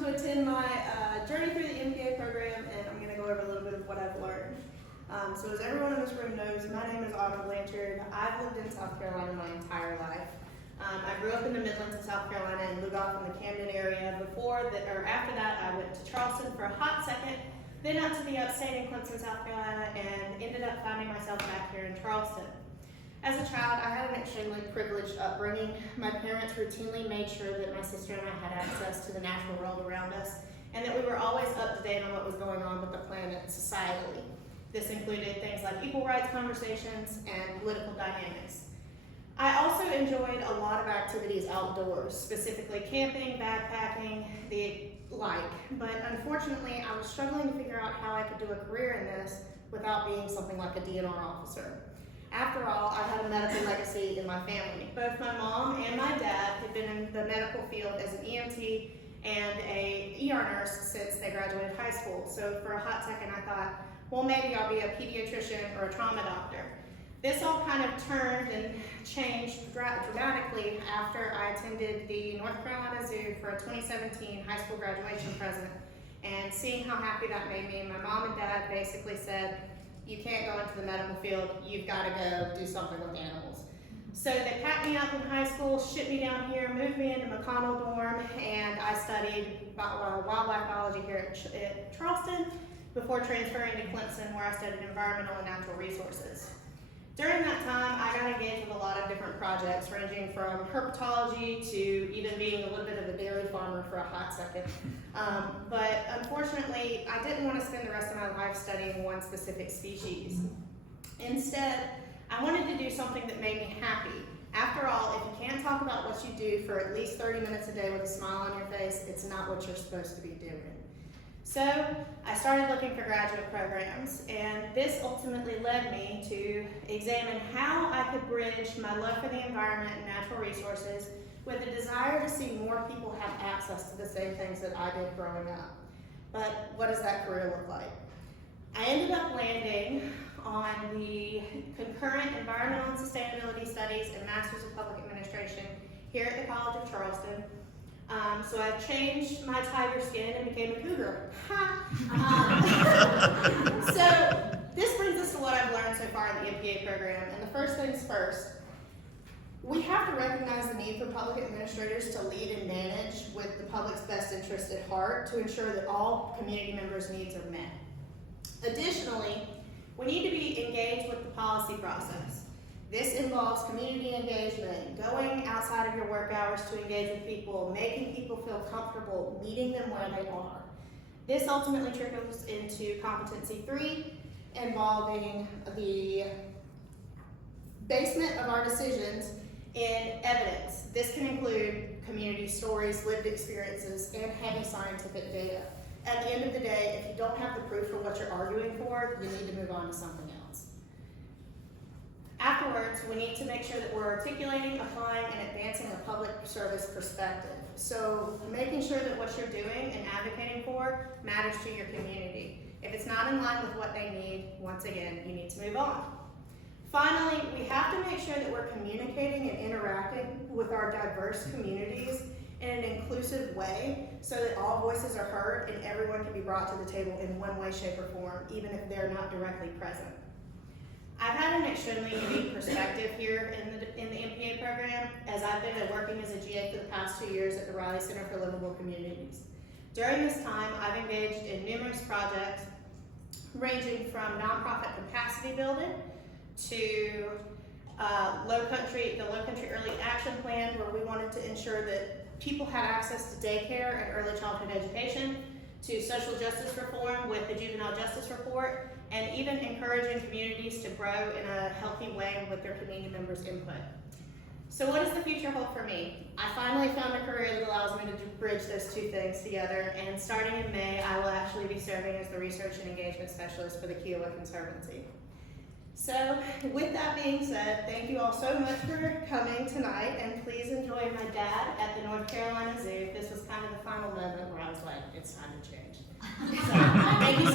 to attend my journey through the MPA program, and I'm going to go over a little bit of what I've learned. So as everyone in this room knows, my name is Autum Blanchard. I've lived in South Carolina my entire life. I grew up in the Midlands of South Carolina and moved off in the Camden area. After that, I went to Charleston for a hot second, then up to the upstate in Clemson, South Carolina, and ended up finding myself back here in Charleston. As a child, I had an extremely privileged upbringing. My parents routinely made sure that my sister and I had access to the natural world around us, and that we were always up to date on what was going on with the planet societally. This included things like equal rights conversations and political dynamics. I also enjoyed a lot of activities outdoors, specifically camping, backpacking, the like, but unfortunately I was struggling to figure out how I could do a career in this without being something like a DNR officer. After all, I had a medical legacy in my family. Both my mom and my dad had been in the medical field as an EMT and a ER nurse since they graduated high school. So for a hot second I thought, well, maybe I'll be a pediatrician or a trauma doctor. This all kind of turned and changed dramatically after I attended the North Carolina Zoo for a 2017 high school graduation present, and seeing how happy that made me, my mom and dad basically said, you can't go into the medical field, you've got to go do something with animals. So they packed me up in high school, shipped me down here, moved me into McConnell dorm, and I studied wildlife biology here at Charleston before transferring to Clemson, where I studied environmental and natural resources. During that time, I got engaged with a lot of different projects, ranging from herpetology to even being a little bit of a dairy farmer for a hot second. But unfortunately, I didn't want to spend the rest of my life studying one specific species. Instead, I wanted to do something that made me happy. After all, if you can't talk about what you do for at least 30 minutes a day with a smile on your face, it's not what you're supposed to be doing. So I started looking for graduate programs, and this ultimately led me to examine how I could bridge my love for the environment and natural resources with a desire to see more people have access to the same things that I did growing up. But what does that career look like? I ended up landing on the concurrent environmental and sustainability studies and Masters of Public Administration here at the College of Charleston. So I changed my tiger skin and became a cougar. So this brings us to what I've learned so far in the MPA program. And the first things first, we have to recognize the need for public administrators to lead and manage with the public's best interest at heart to ensure that all community members' needs are met. Additionally, we need to be engaged with the policy process. This involves community engagement, going outside of your work hours to engage with people, making people feel comfortable, meeting them where they are. This ultimately trickles into competency 3, involving the basement of our decisions in evidence. This can include community stories, lived experiences, and heavy scientific data. At the end of the day, if you don't have the proof for what you're arguing for, you need to move on to something else. Afterwards, we need to make sure that we're articulating, applying, and advancing a public service perspective. So making sure that what you're doing and advocating for matters to your community. If it's not in line with what they need, once again, you need to move on. Finally, we have to make sure that we're communicating and interacting with our diverse communities in an inclusive way so that all voices are heard and everyone can be brought to the table in one way, shape, or form, even if they're not directly present. I've had an extremely unique perspective here in the MPA program, as I've been working as a GA for the past 2 years at the Riley Center for Livable Communities. During this time, I've engaged in numerous projects ranging from nonprofit capacity building to the Low Country Early Action Plan, where we wanted to ensure that people had access to daycare and early childhood education, to social justice reform with the Juvenile Justice Report, and even encouraging communities to grow in a healthy way with their community members' input. So what does the future hold for me? I finally found a career that allows me to bridge those two things together, and starting in May, I will actually be serving as the Research and Engagement Specialist for the Kiowa Conservancy. So with that being said, thank you all so much for coming tonight, and please enjoy my dad at the North Carolina Zoo. This was kind of the final moment where I was like, it's time to change. So thank you